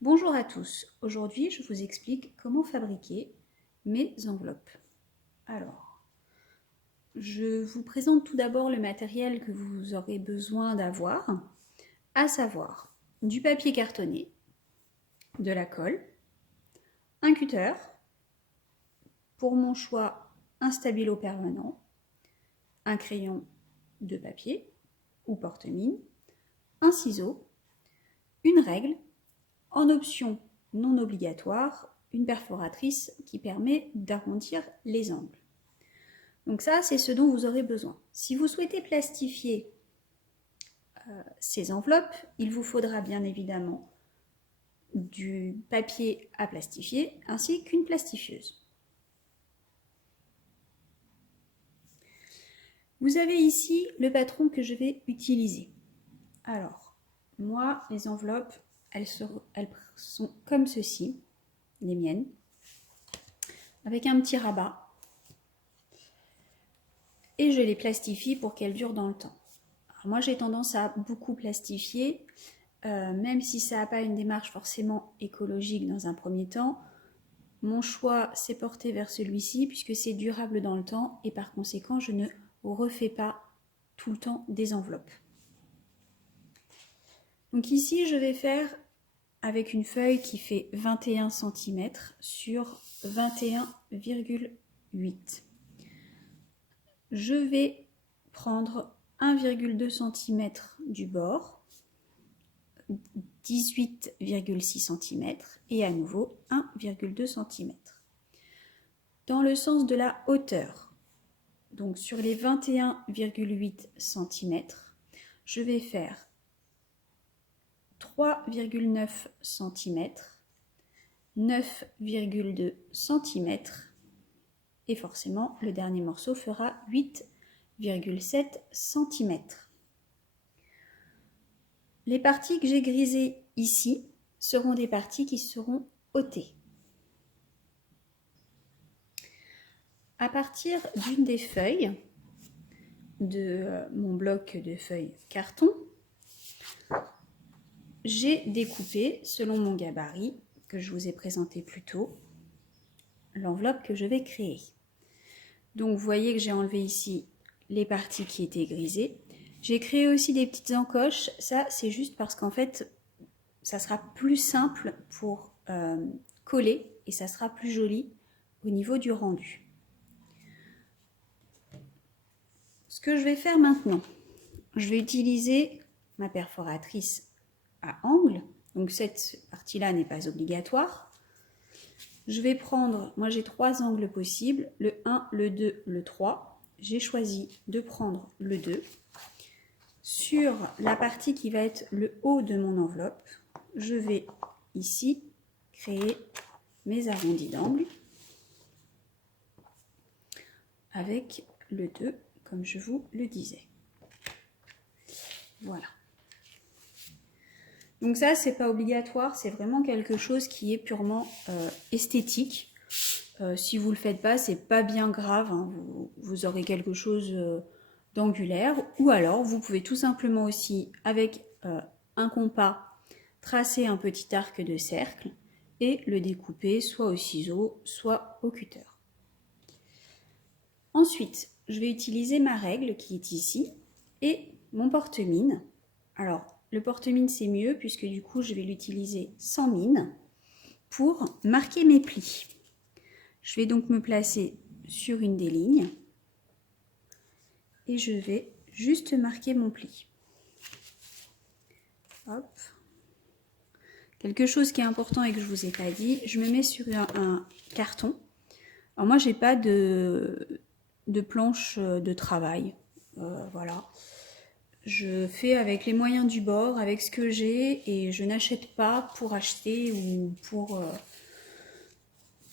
Bonjour à tous, aujourd'hui je vous explique comment fabriquer mes enveloppes. Alors, je vous présente tout d'abord le matériel que vous aurez besoin d'avoir, à savoir du papier cartonné, de la colle, un cutter, pour mon choix un stabilo permanent, un crayon de papier ou porte-mine, un ciseau, une règle, en option non obligatoire, une perforatrice qui permet d'arrondir les angles. Donc ça, c'est ce dont vous aurez besoin. Si vous souhaitez plastifier ces enveloppes, il vous faudra bien évidemment du papier à plastifier ainsi qu'une plastifieuse. Vous avez ici le patron que je vais utiliser. Alors, moi, les enveloppes, elles sont comme ceci, les miennes, avec un petit rabat. Et je les plastifie pour qu'elles durent dans le temps. Alors moi, j'ai tendance à beaucoup plastifier, même si ça n'a pas une démarche forcément écologique dans un premier temps. Mon choix s'est porté vers celui-ci puisque c'est durable dans le temps et par conséquent, je ne refais pas tout le temps des enveloppes. Donc ici, je vais faire avec une feuille qui fait 21 cm sur 21,8. Je vais prendre 1,2 cm du bord, 18,6 cm et à nouveau 1,2 cm. Dans le sens de la hauteur, donc sur les 21,8 cm, je vais faire 3,9 cm, 9,2 cm et forcément le dernier morceau fera 8,7 cm. Les parties que j'ai grisées ici seront des parties qui seront ôtées. À partir d'une des feuilles de mon bloc de feuilles carton, j'ai découpé selon mon gabarit que je vous ai présenté plus tôt l'enveloppe que je vais créer. Donc vous voyez que j'ai enlevé ici les parties qui étaient grisées. J'ai créé aussi des petites encoches, ça c'est juste parce qu'en fait ça sera plus simple pour coller et ça sera plus joli au niveau du rendu. Ce que je vais faire maintenant, je vais utiliser ma perforatrice à angle, donc cette partie-là n'est pas obligatoire. Je vais prendre, moi j'ai 3 angles possibles, le 1, le 2, le 3. J'ai choisi de prendre le 2. Sur la partie qui va être le haut de mon enveloppe, je vais ici créer mes arrondis d'angle avec le 2, comme je vous le disais. Voilà. Donc ça, c'est pas obligatoire, c'est vraiment quelque chose qui est purement esthétique. Si vous le faites pas, c'est pas bien grave, hein. Vous aurez quelque chose d'angulaire. Ou alors, vous pouvez tout simplement aussi, avec un compas, tracer un petit arc de cercle et le découper soit au ciseau, soit au cutter. Ensuite, je vais utiliser ma règle qui est ici et mon porte-mine. Alors, le porte-mine c'est mieux puisque du coup je vais l'utiliser sans mine pour marquer mes plis. Je vais donc me placer sur une des lignes et je vais juste marquer mon pli. Hop. Quelque chose qui est important et que je ne vous ai pas dit, je me mets sur un carton. Alors moi j'ai pas de planche de travail, voilà. Je fais avec les moyens du bord, avec ce que j'ai, et je n'achète pas pour acheter ou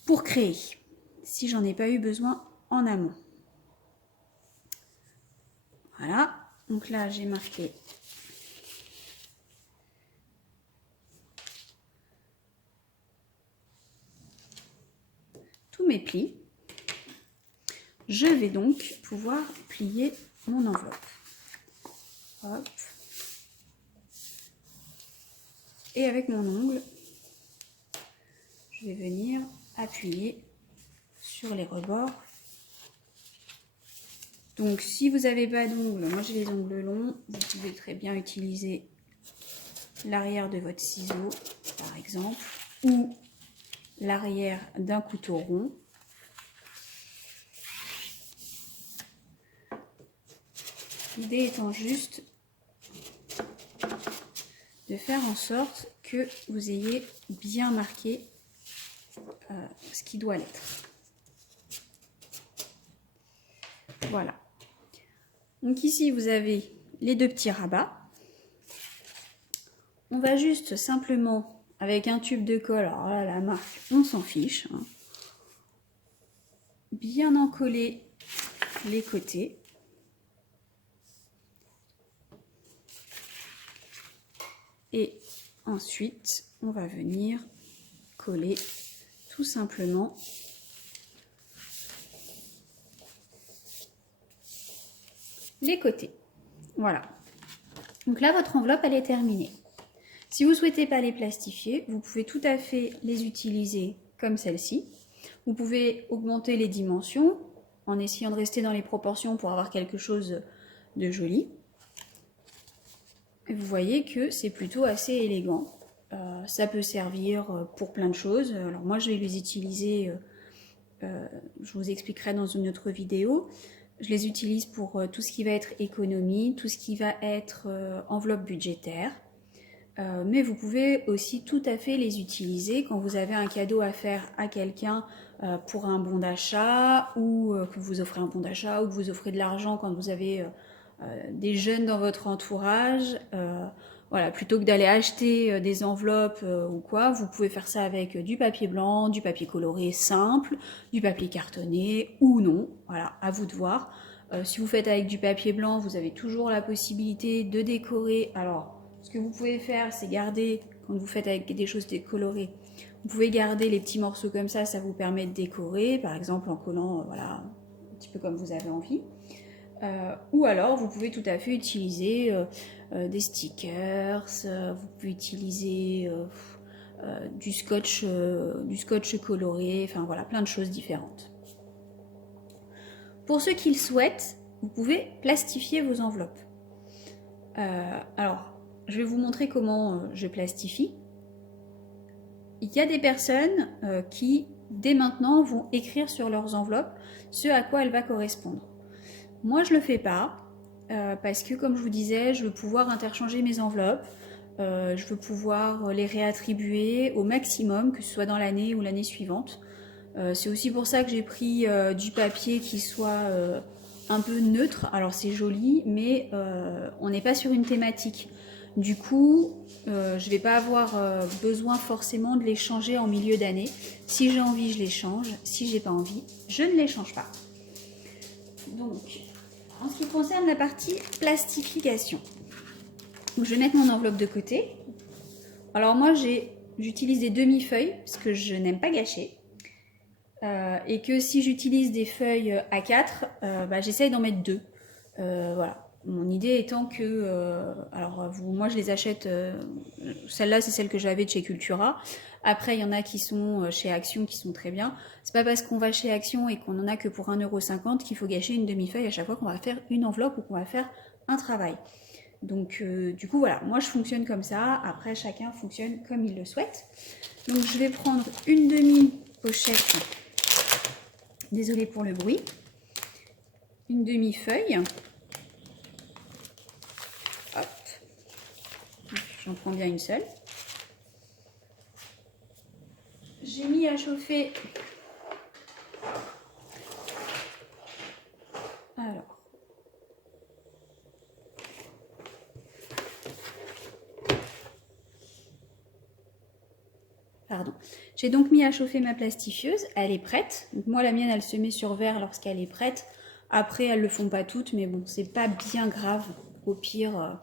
pour créer, si j'en ai pas eu besoin en amont. Voilà, donc là j'ai marqué tous mes plis. Je vais donc pouvoir plier mon enveloppe. Hop. Et avec mon ongle, je vais venir appuyer sur les rebords. Donc si vous n'avez pas d'ongles, moi j'ai les ongles longs, vous pouvez très bien utiliser l'arrière de votre ciseau par exemple, ou l'arrière d'un couteau rond. L'idée étant juste de faire en sorte que vous ayez bien marqué ce qui doit l'être. Voilà. Donc ici vous avez les deux petits rabats. On va juste simplement, avec un tube de colle, alors là la marque on s'en fiche, hein, bien en coller les côtés. Et ensuite, on va venir coller tout simplement les côtés. Voilà. Donc là, votre enveloppe, elle est terminée. Si vous ne souhaitez pas les plastifier, vous pouvez tout à fait les utiliser comme celle-ci. Vous pouvez augmenter les dimensions en essayant de rester dans les proportions pour avoir quelque chose de joli. Vous voyez que c'est plutôt assez élégant. Ça peut servir pour plein de choses. Alors moi je vais les utiliser, je vous expliquerai dans une autre vidéo. Je les utilise pour tout ce qui va être économie, tout ce qui va être enveloppe budgétaire. Mais vous pouvez aussi tout à fait les utiliser quand vous avez un cadeau à faire à quelqu'un pour un bon d'achat, ou que vous offrez un bon d'achat, ou que vous offrez de l'argent quand vous avez des jeunes dans votre entourage. Voilà, plutôt que d'aller acheter des enveloppes ou quoi, vous pouvez faire ça avec du papier blanc, du papier coloré simple, du papier cartonné ou non. Voilà, à vous de voir. Si vous faites avec du papier blanc, vous avez toujours la possibilité de décorer. Alors, ce que vous pouvez faire, c'est garder, quand vous faites avec des choses décolorées, vous pouvez garder les petits morceaux comme ça vous permet de décorer, par exemple en collant, voilà, un petit peu comme vous avez envie. Ou alors, vous pouvez tout à fait utiliser des stickers, vous pouvez utiliser du scotch coloré, enfin voilà, plein de choses différentes. Pour ceux qui le souhaitent, vous pouvez plastifier vos enveloppes. Alors, je vais vous montrer comment je plastifie. Il y a des personnes qui, dès maintenant, vont écrire sur leurs enveloppes ce à quoi elle va correspondre. Moi, je ne le fais pas parce que, comme je vous disais, je veux pouvoir interchanger mes enveloppes. Je veux pouvoir les réattribuer au maximum, que ce soit dans l'année ou l'année suivante. C'est aussi pour ça que j'ai pris du papier qui soit un peu neutre. Alors, c'est joli, mais on n'est pas sur une thématique. Du coup, je ne vais pas avoir besoin forcément de les changer en milieu d'année. Si j'ai envie, je les change. Si j'ai pas envie, je ne les change pas. Donc, en ce qui concerne la partie plastification, donc, je vais mettre mon enveloppe de côté. Alors moi, j'utilise des demi-feuilles parce que je n'aime pas gâcher. Et que si j'utilise des feuilles A4, j'essaye d'en mettre 2. Voilà. Mon idée étant que, moi je les achète, celle-là c'est celle que j'avais de chez Cultura. Après il y en a qui sont chez Action qui sont très bien. C'est pas parce qu'on va chez Action et qu'on en a que pour 1,50 € qu'il faut gâcher une demi-feuille à chaque fois qu'on va faire une enveloppe ou qu'on va faire un travail. Donc du coup voilà, moi je fonctionne comme ça, après chacun fonctionne comme il le souhaite. Donc je vais prendre une demi-pochette, désolée pour le bruit, une demi-feuille. Hop, j'en prends bien une seule. J'ai mis à chauffer. Alors. Pardon. J'ai donc mis à chauffer ma plastifieuse. Elle est prête. Donc moi, la mienne, elle se met sur verre lorsqu'elle est prête. Après, elles ne le font pas toutes, mais bon, c'est pas bien grave. Au pire,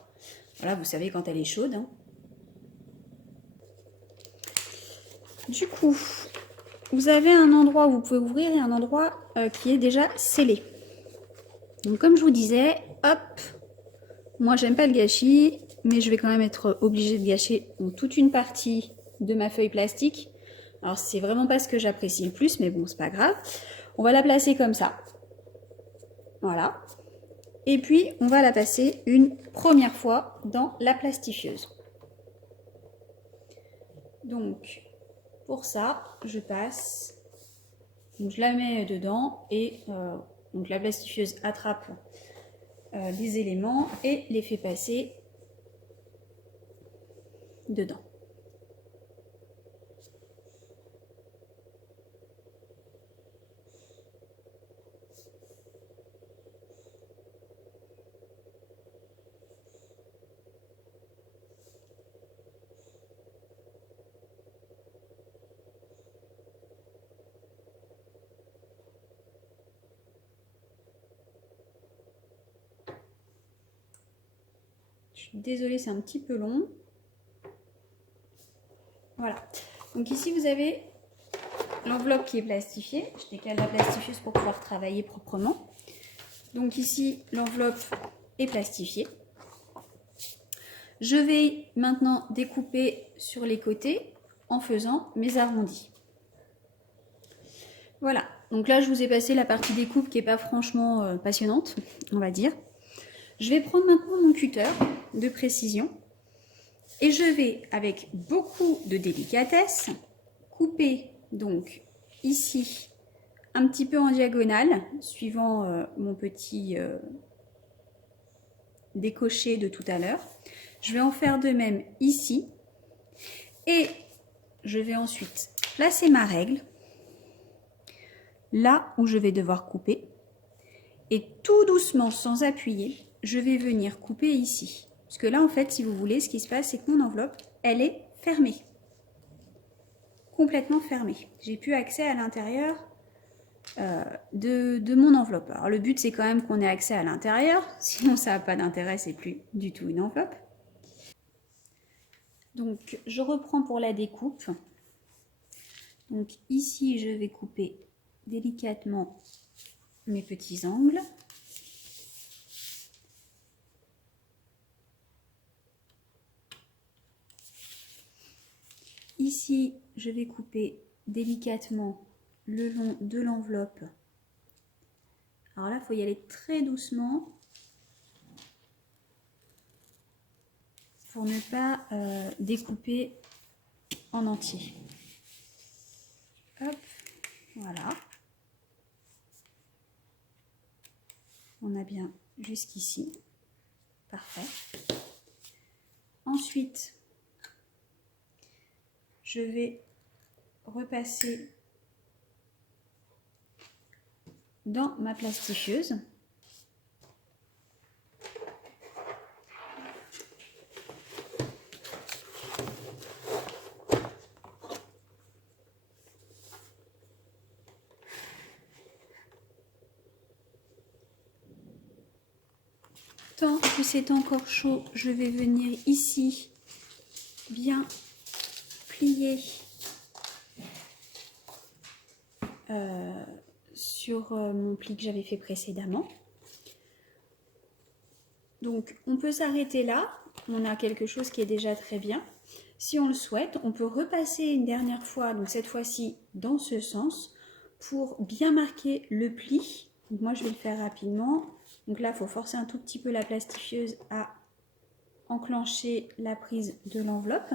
voilà, vous savez quand elle est chaude. Hein. Du coup, vous avez un endroit où vous pouvez ouvrir et un endroit qui est déjà scellé. Donc comme je vous disais, hop, moi j'aime pas le gâchis, mais je vais quand même être obligée de gâcher toute une partie de ma feuille plastique Alors c'est vraiment pas ce que j'apprécie le plus, mais bon, c'est pas grave. On va la placer comme ça. Voilà. Et puis on va la passer une première fois dans la plastifieuse. Donc pour ça, je passe, donc je la mets dedans et donc la plastifieuse attrape les éléments et les fait passer dedans. Je suis désolée, c'est un petit peu long. Voilà. Donc ici, vous avez l'enveloppe qui est plastifiée. Je décale la plastifieuse pour pouvoir travailler proprement. Donc ici, l'enveloppe est plastifiée. Je vais maintenant découper sur les côtés en faisant mes arrondis. Voilà. Donc là, je vous ai passé la partie découpe qui n'est pas franchement passionnante, on va dire. Je vais prendre maintenant mon cutter de précision et je vais, avec beaucoup de délicatesse, couper donc ici un petit peu en diagonale, suivant mon petit décoché de tout à l'heure. Je vais en faire de même ici et je vais ensuite placer ma règle là où je vais devoir couper et tout doucement, sans appuyer, je vais venir couper ici. Parce que là, en fait, si vous voulez, ce qui se passe, c'est que mon enveloppe, elle est fermée. Complètement fermée. J'ai plus accès à l'intérieur de mon enveloppe. Alors, le but, c'est quand même qu'on ait accès à l'intérieur. Sinon, ça n'a pas d'intérêt, c'est plus du tout une enveloppe. Donc, je reprends pour la découpe. Donc, ici, je vais couper délicatement mes petits angles. Ici, je vais couper délicatement le long de l'enveloppe. Alors là, il faut y aller très doucement pour ne pas découper en entier. Hop, voilà. On a bien jusqu'ici. Parfait. Ensuite, je vais repasser dans ma plastifieuse. Tant que c'est encore chaud, je vais venir ici bien plier sur mon pli que j'avais fait précédemment. Donc on peut s'arrêter là, on a quelque chose qui est déjà très bien. Si on le souhaite, on peut repasser une dernière fois, donc cette fois-ci dans ce sens, pour bien marquer le pli. Donc moi je vais le faire rapidement. Donc là il faut forcer un tout petit peu la plastifieuse à enclencher la prise de l'enveloppe.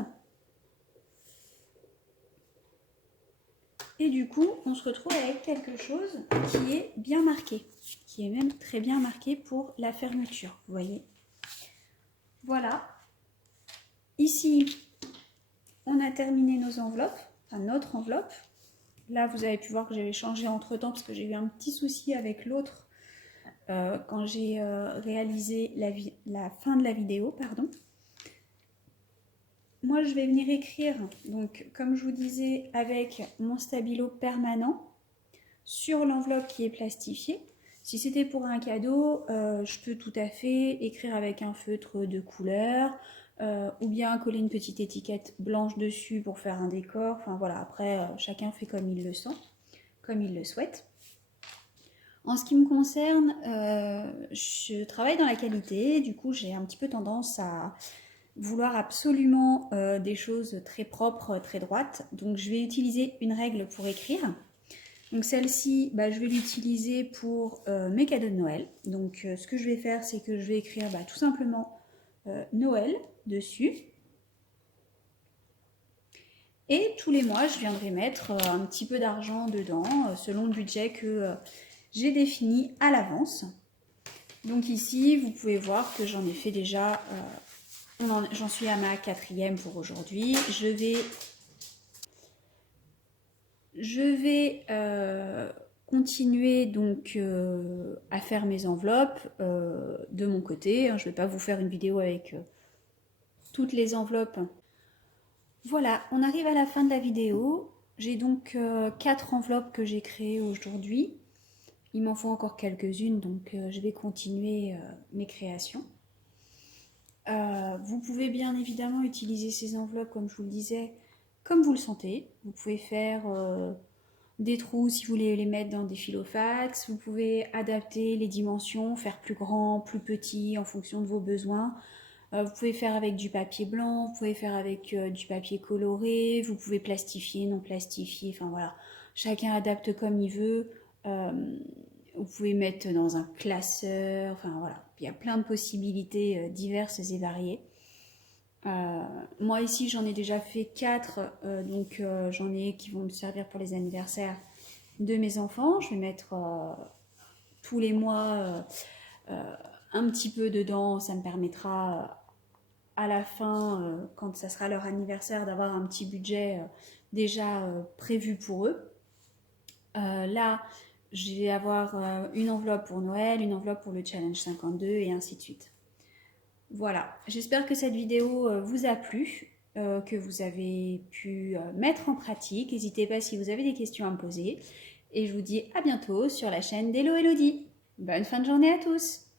Et du coup, on se retrouve avec quelque chose qui est bien marqué, qui est même très bien marqué pour la fermeture, vous voyez. Voilà. Ici, on a terminé nos enveloppes, enfin notre enveloppe. Là, vous avez pu voir que j'avais changé entre-temps parce que j'ai eu un petit souci avec l'autre quand j'ai réalisé la fin de la vidéo, pardon. Moi, je vais venir écrire, donc comme je vous disais, avec mon stabilo permanent sur l'enveloppe qui est plastifiée. Si c'était pour un cadeau, je peux tout à fait écrire avec un feutre de couleur ou bien coller une petite étiquette blanche dessus pour faire un décor. Enfin voilà, après, chacun fait comme il le sent, comme il le souhaite. En ce qui me concerne, je travaille dans la qualité, du coup j'ai un petit peu tendance vouloir absolument des choses très propres, très droites. Donc je vais utiliser une règle pour écrire. Donc celle-ci, je vais l'utiliser pour mes cadeaux de Noël. Donc ce que je vais faire, c'est que je vais écrire tout simplement Noël dessus. Et tous les mois, je viendrai mettre un petit peu d'argent dedans, selon le budget que j'ai défini à l'avance. Donc ici, vous pouvez voir que j'en ai fait déjà, j'en suis à ma 4e pour aujourd'hui. Je vais continuer donc à faire mes enveloppes de mon côté. Je ne vais pas vous faire une vidéo avec toutes les enveloppes. Voilà, on arrive à la fin de la vidéo. J'ai donc 4 enveloppes que j'ai créées aujourd'hui. Il m'en faut encore quelques-unes, donc je vais continuer mes créations. Vous pouvez bien évidemment utiliser ces enveloppes, comme je vous le disais, comme vous le sentez. Vous pouvez faire des trous si vous voulez les mettre dans des filofax. Vous pouvez adapter les dimensions, faire plus grand, plus petit en fonction de vos besoins. Vous pouvez faire avec du papier blanc, vous pouvez faire avec du papier coloré, vous pouvez plastifier, non plastifier, enfin voilà. Chacun adapte comme il veut. Vous pouvez mettre dans un classeur, enfin voilà. Il y a plein de possibilités diverses et variées. Moi ici j'en ai déjà fait 4, donc j'en ai qui vont me servir pour les anniversaires de mes enfants. Je vais mettre tous les mois un petit peu dedans, ça me permettra à la fin, quand ça sera leur anniversaire, d'avoir un petit budget déjà prévu pour eux. Là, je vais avoir une enveloppe pour Noël, une enveloppe pour le challenge 52 et ainsi de suite. Voilà, j'espère que cette vidéo vous a plu, que vous avez pu mettre en pratique. N'hésitez pas si vous avez des questions à me poser. Et je vous dis à bientôt sur la chaîne d'Hello Elodie. Bonne fin de journée à tous!